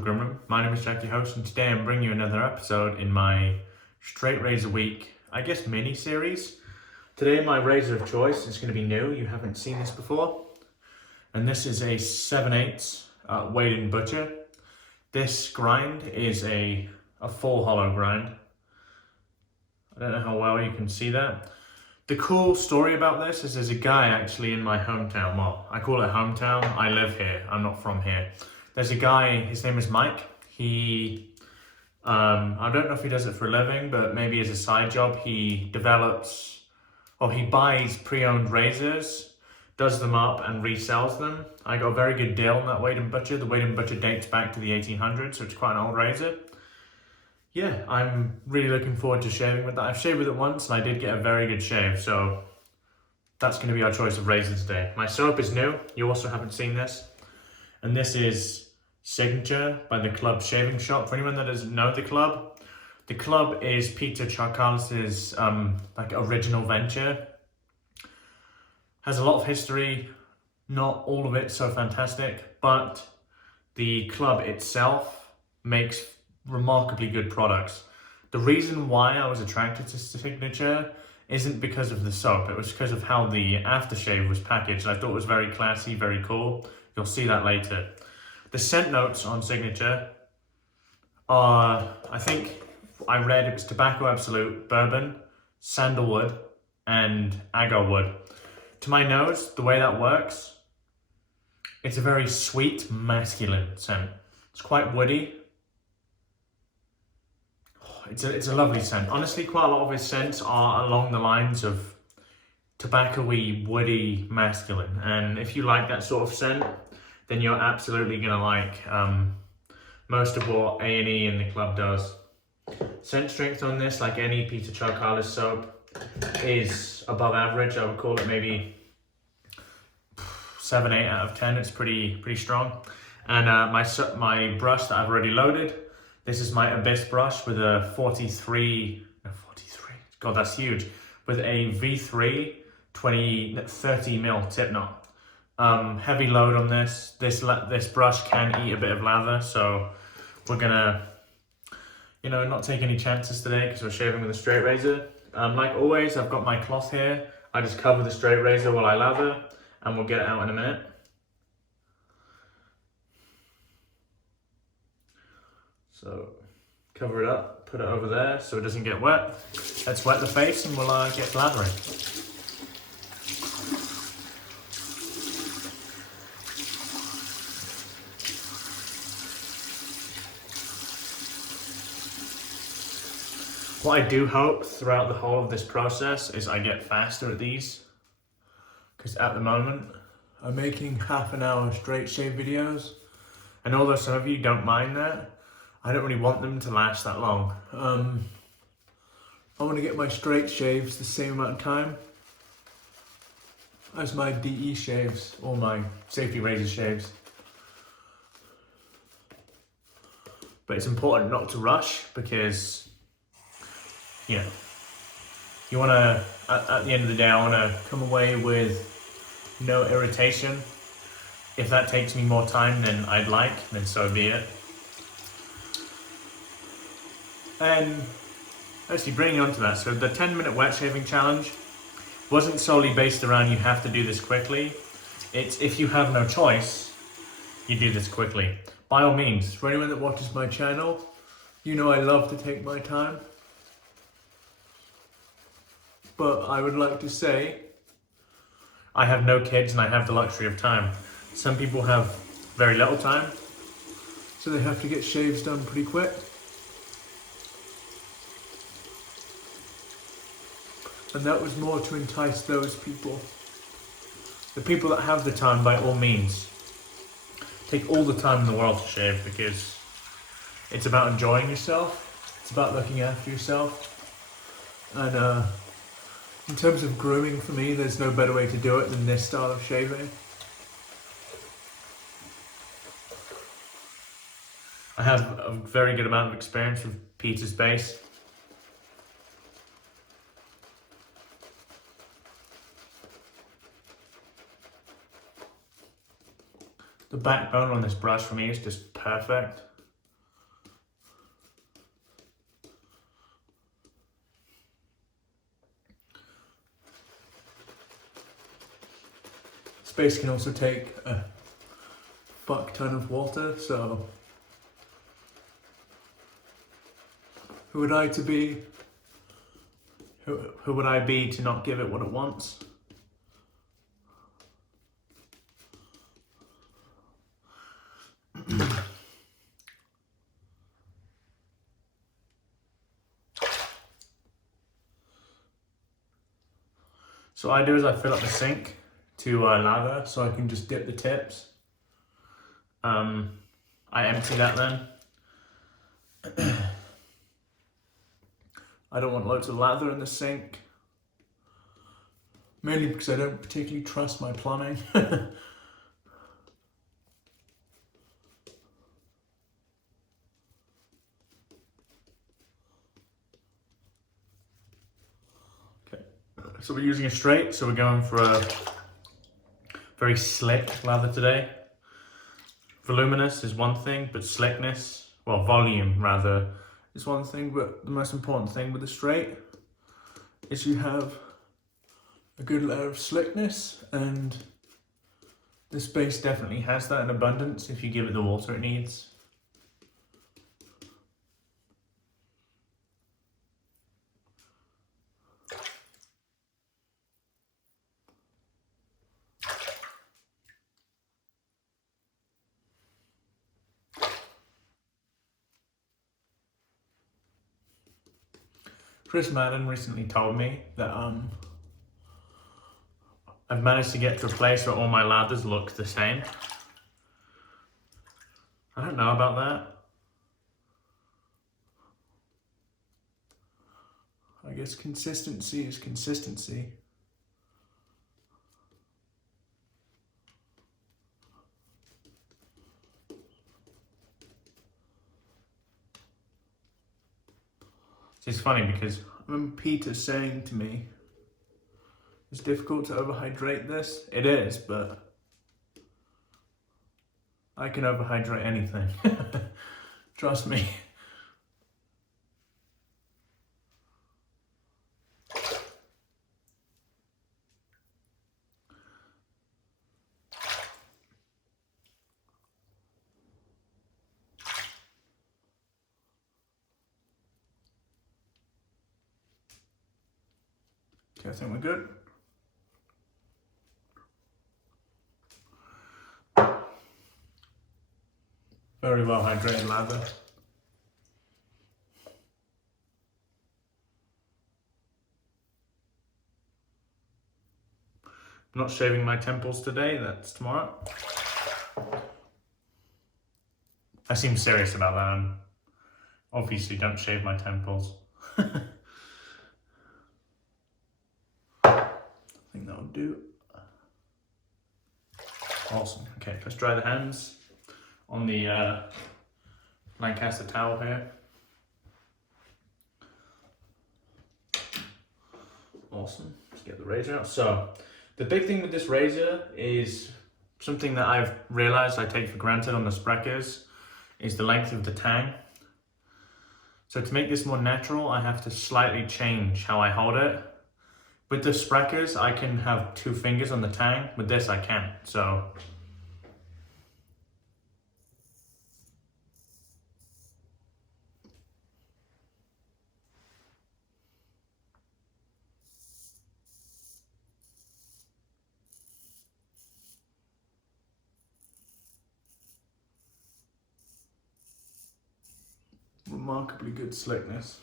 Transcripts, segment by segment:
Groomroom. My name is Jack, your host, and today I'm bringing you another episode in my Straight Razor Week, I guess, mini-series. Today my razor of choice is going to be new. You haven't seen this before. And this is a 7/8 Wade&Butcher. This grind is a full hollow grind. I don't know how well you can see that. The cool story about this is there's a guy actually in my hometown. Well, I call it hometown. I live here. I'm not from here. There's a guy, his name is Mike. He, I don't know if he does it for a living, but maybe as a side job, he develops, or he buys pre-owned razors, does them up and resells them. I got a very good deal on that Wade&Butcher. The Wade&Butcher dates back to the 1800s, so it's quite an old razor. Yeah, I'm really looking forward to shaving with that. I've shaved with it once and I did get a very good shave, so that's going to be our choice of razor today. My soap is new. You also haven't seen this. And this is Signature by the Club Shaving Shop. For anyone that doesn't know the club is Peter Charkalis's like original venture. Has a lot of history, not all of it so fantastic, but the club itself makes remarkably good products. The reason why I was attracted to Signature isn't because of the soap, it was because of how the aftershave was packaged. I thought it was very classy, very cool. You'll see that later. The scent notes on Signature are, I think I read it was tobacco absolute, bourbon, sandalwood, and agave wood. To my nose, the way that works, it's a very sweet, masculine scent. It's quite woody. It's a lovely scent. Honestly, quite a lot of his scents are along the lines of tobacco-y, woody, masculine. And if you like that sort of scent, then you're absolutely gonna like most of what A&E in the club does. Scent strength on this, like any Peter Charkalis soap, is above average. I would call it maybe 7, 8 out of 10. It's pretty strong. And my brush that I've already loaded. This is my Abyss brush with a 43, God, that's huge, with a V3 30mm tip knot. Heavy load on this. This brush can eat a bit of lather, so we're gonna, not take any chances today because we're shaving with a straight razor. Like always, I've got my cloth here. I just cover the straight razor while I lather, and we'll get it out in a minute. So cover it up, put it over there so it doesn't get wet. Let's wet the face and we'll get lathering. What I do hope throughout the whole of this process is I get faster at these, because at the moment I'm making half-an-hour straight shave videos, and although some of you don't mind that, I don't really want them to last that long. I want to get my straight shaves the same amount of time as my DE shaves or my safety razor shaves. But it's important not to rush because, you want to, at the end of the day, I want to come away with no irritation. If that takes me more time than I'd like, then so be it. And actually bringing on to that, so the 10-minute wet shaving challenge wasn't solely based around you have to do this quickly. It's if you have no choice, you do this quickly. By all means, for anyone that watches my channel, I love to take my time. But I would like to say, I have no kids and I have the luxury of time. Some people have very little time, so they have to get shaves done pretty quick. And that was more to entice those people. The people that have the time, by all means, take all the time in the world to shave, because it's about enjoying yourself. It's about looking after yourself. And in terms of grooming, for me, there's no better way to do it than this style of shaving. I have a very good amount of experience with Peter's base. The backbone on this brush for me is just perfect. base can also take a fuck ton of water, so who would I be to not give it what it wants? So what I do is I fill up the sink to lather, so I can just dip the tips. I empty that then. I don't want loads of lather in the sink, mainly because I don't particularly trust my plumbing. So we're using a straight, so we're going for a very slick lather today. Voluminous is one thing, but slickness, well, volume rather, is one thing, but the most important thing with the straight is you have a good layer of slickness, and this base definitely has that in abundance if you give it the water it needs. Chris Madden recently told me that I've managed to get to a place where all my lathers look the same. I don't know about that. I guess consistency is consistency. It's funny because I remember Peter saying to me, it's difficult to overhydrate this. It is, but I can overhydrate anything. Trust me. Okay, I think we're good. Very well hydrated lather. I'm not shaving my temples today, that's tomorrow. I seem serious about that. Obviously don't shave my temples. I think that'll do. Awesome. Okay, let's dry the hands on the Lancaster towel here. Awesome. Let's get the razor out. So, the big thing with this razor is something that I've realized I take for granted on the Spreckers is the length of the tang. So to make this more natural, I have to slightly change how I hold it. With the Spreckers, I can have 2 fingers on the tang. With this, I can't. So remarkably good slickness.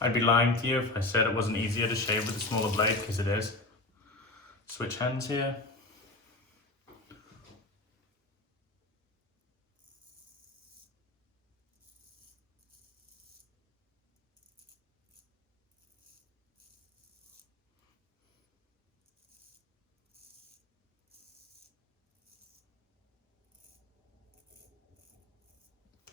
I'd be lying to you if I said it wasn't easier to shave with a smaller blade, because it is. Switch hands here.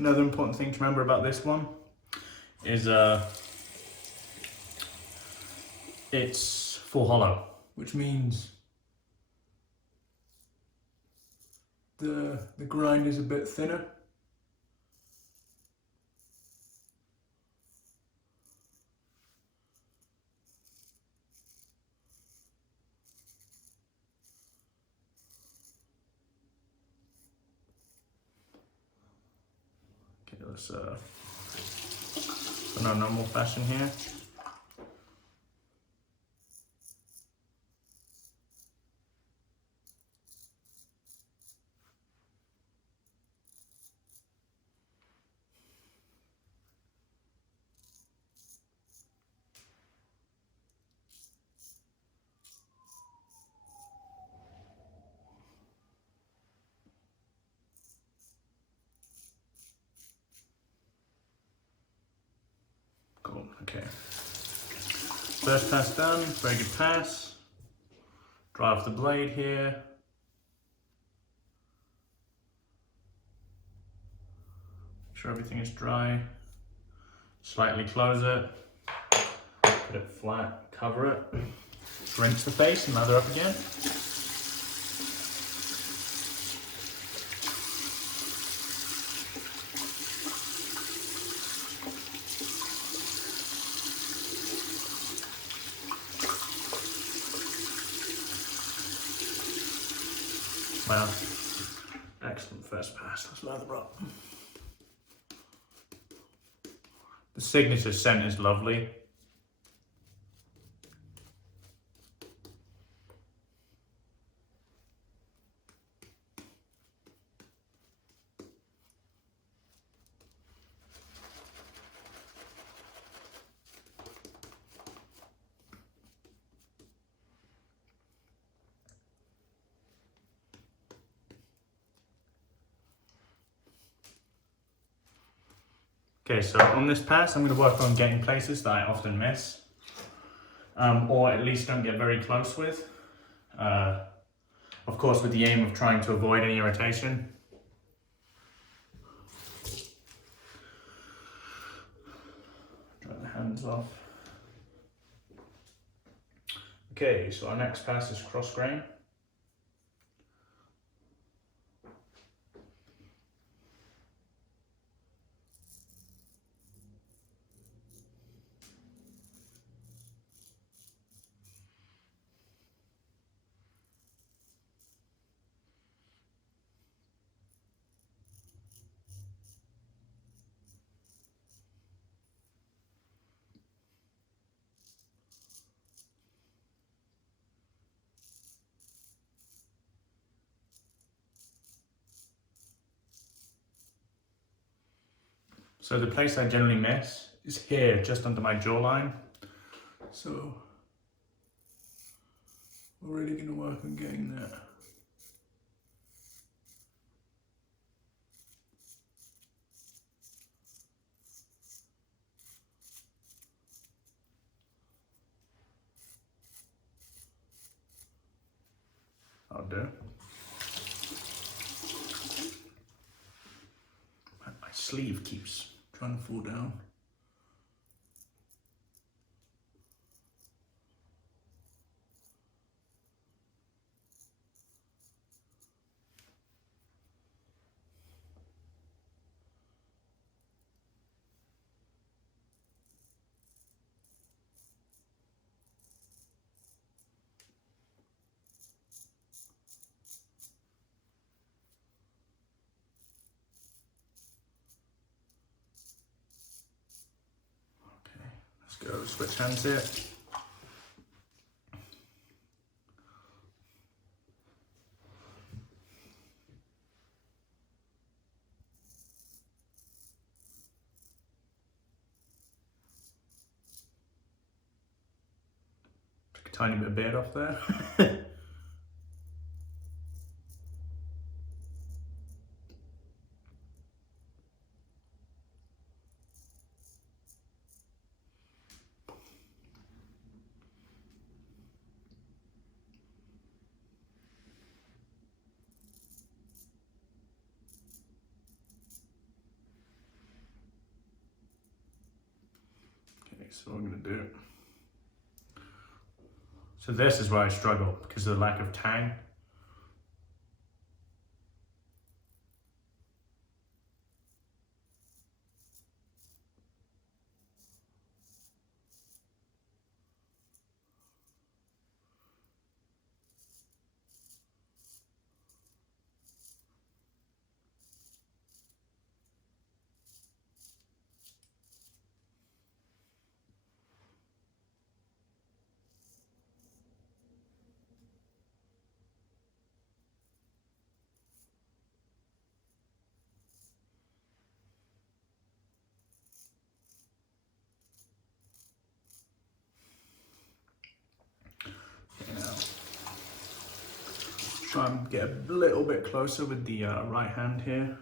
Another important thing to remember about this one is it's full hollow, which means the grind is a bit thinner. Okay, let's put our normal fashion here. Cool, okay. First pass done, very good pass. Dry off the blade here. Make sure everything is dry. Slightly close it. Put it flat, cover it. Rinse the face and lather up again. Wow, excellent first pass. Let's lather up. The signature scent is lovely. Okay, so on this pass, I'm going to work on getting places that I often miss, or at least don't get very close with. Of course, with the aim of trying to avoid any irritation. Dry the hands off. Okay, so our next pass is cross grain. So the place I generally miss is here, just under my jawline. So we're really going to work on getting that. I'll do. My sleeve keeps trying to fall down. Let's go, switch hands here. Took a tiny bit of beard off there. so what I'm going to do. So this is where I struggle because of the lack of tang. Try and get a little bit closer with the right hand here.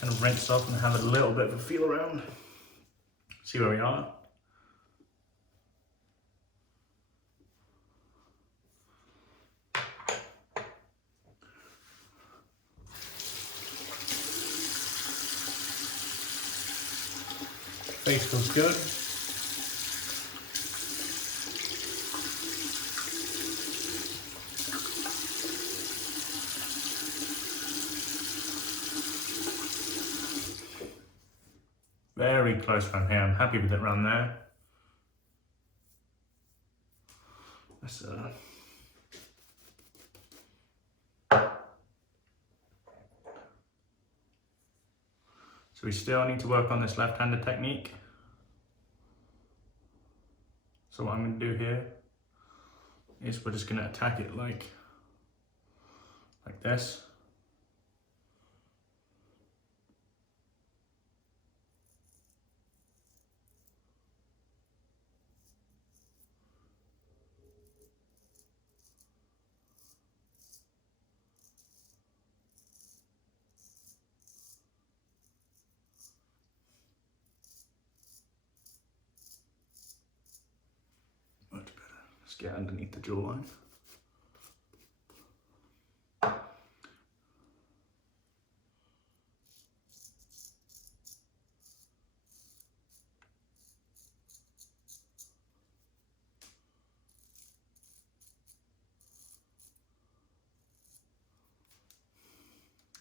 Kind of rinse off and have a little bit of a feel around. See where we are. Face feels good. Very close around here. I'm happy with it around there. Let's, So we still need to work on this left-handed technique. So what I'm going to do here is we're just going to attack it like this. Much better. Let's get underneath the jawline.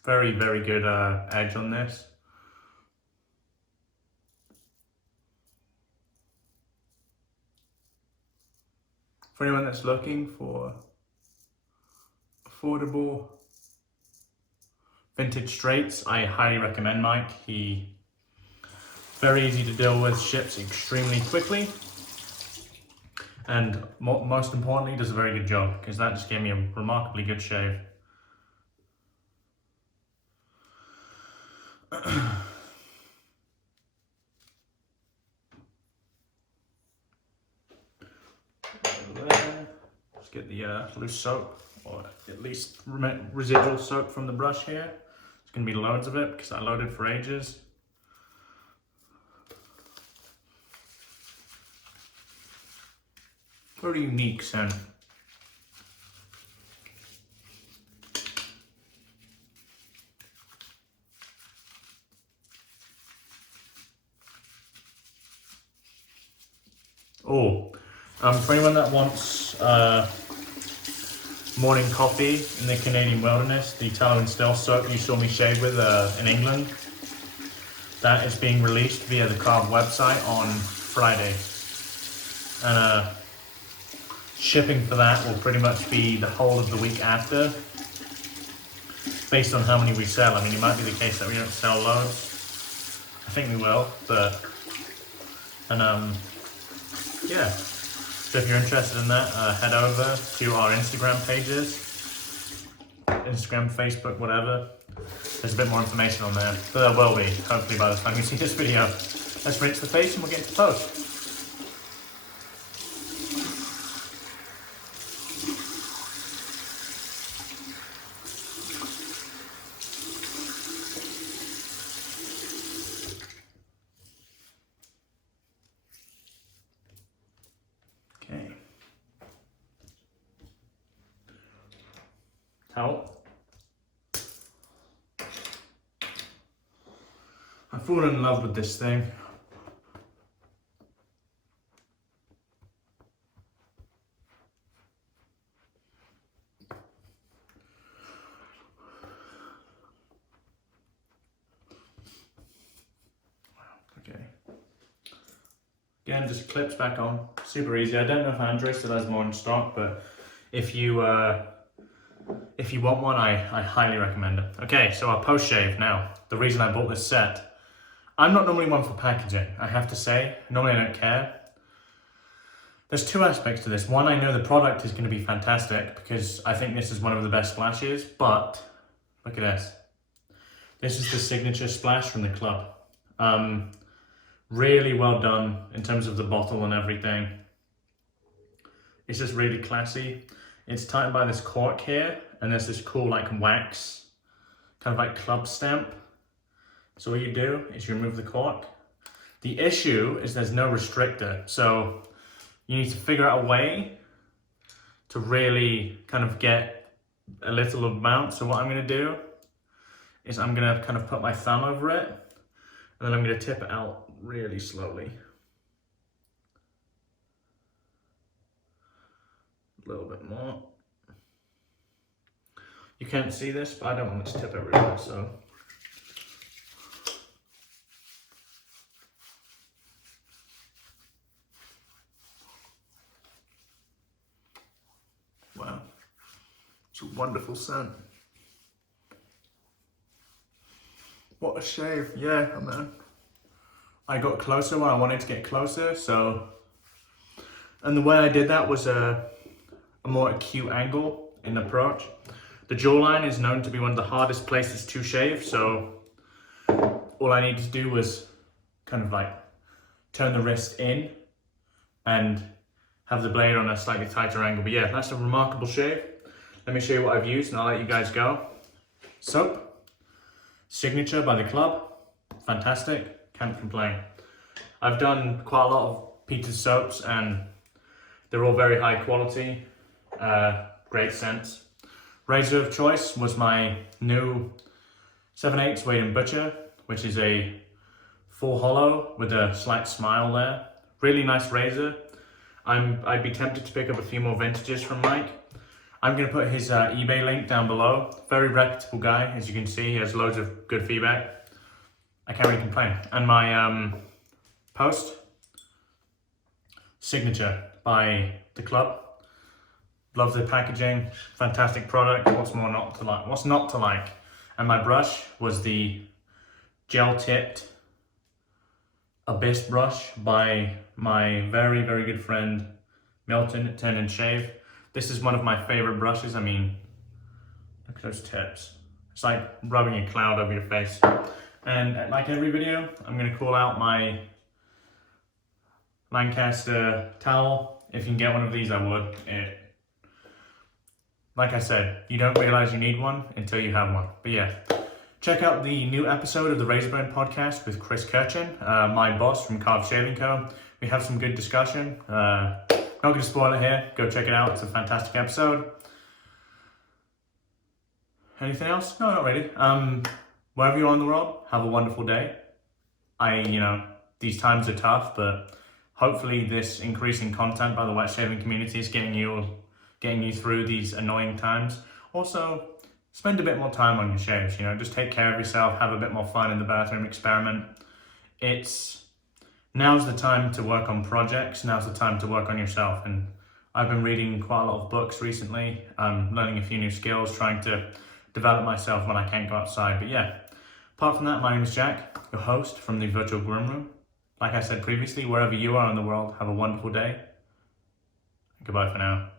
Very, very good edge on this. For anyone that's looking for affordable vintage straights, I highly recommend Mike. He very easy to deal with, ships extremely quickly, and most importantly does a very good job, because that just gave me a remarkably good shave. Just get the loose soap, or at least residual soap from the brush here. It's going to be loads of it because I loaded for ages. Very unique scent. Oh, for anyone that wants morning coffee in the Canadian wilderness, the Tallow and Still soap you saw me shave with in England, that is being released via the Carb website on Friday. And shipping for that will pretty much be the whole of the week after, based on how many we sell. I mean, it might be the case that we don't sell loads. I think we will, but, and yeah. So if you're interested in that, head over to our Instagram pages, Instagram, Facebook, whatever. There's a bit more information on there, but there will be, hopefully by the time you see this video. Let's rinse the face and we'll get into post. Okay. Towel. I've fallen in love with this thing. Okay. Again, just clips back on. Super easy. I don't know if Andre still has more in stock, but if you want one, I highly recommend it. Okay, so our post shave now. The reason I bought this set. I'm not normally one for packaging, I have to say. Normally I don't care. There's two aspects to this. One, I know the product is going to be fantastic because I think this is one of the best splashes, but look at this. This is the signature splash from the club. Really well done in terms of the bottle and everything. It's just really classy. It's tightened by this cork here, and there's this cool like wax, kind of like club stamp. So what you do is you remove the cork. The issue is there's no restrictor, so you need to figure out a way to really kind of get a little amount. So what I'm going to do is I'm going to kind of put my thumb over it, and then I'm going to tip it out really slowly. A little bit more. You can't see this, but I don't want it to tip everywhere, so. Wow, it's a wonderful scent. What a shave, yeah, man. I got closer when I wanted to get closer, so. And the way I did that was a more acute angle in approach. The jawline is known to be one of the hardest places to shave, so all I needed to do was kind of like turn the wrist in and have the blade on a slightly tighter angle. But yeah, that's a remarkable shave. Let me show you what I've used and I'll let you guys go. Soap, Signature by the club, fantastic, can't complain. I've done quite a lot of Peter's soaps and they're all very high quality, great scents. Razor of choice was my new 7/8 Wade&Butcher, which is a full hollow with a slight smile there. Really nice razor. I'd be tempted to pick up a few more vintages from Mike. I'm going to put his eBay link down below. Very reputable guy, as you can see. He has loads of good feedback. I can't really complain. And my post, Signature by the club. Love the packaging, fantastic product. What's not to like? And my brush was the gel-tipped Abyss brush by my very, very good friend Milton at TurnnShave. This is one of my favorite brushes. I mean, look at those tips. It's like rubbing a cloud over your face. And like every video, I'm going to call out my Lancaster towel. If you can get one of these, I would. Like I said, you don't realize you need one until you have one. But yeah, check out the new episode of the Razorburn podcast with Chris Kirchin, my boss from Carved Shaving Co. We have some good discussion. Not going to spoil it here. Go check it out. It's a fantastic episode. Anything else? No, not really. Wherever you are in the world, have a wonderful day. These times are tough, but hopefully this increasing content by the wet shaving community is getting you through these annoying times. Also, spend a bit more time on your shaves, just take care of yourself, have a bit more fun in the bathroom, experiment. Now's the time to work on projects, now's the time to work on yourself. And I've been reading quite a lot of books recently, learning a few new skills, trying to develop myself when I can't go outside. But yeah, apart from that, my name is Jack, your host from the Virtual Groom Room. Like I said previously, wherever you are in the world, have a wonderful day. Goodbye for now.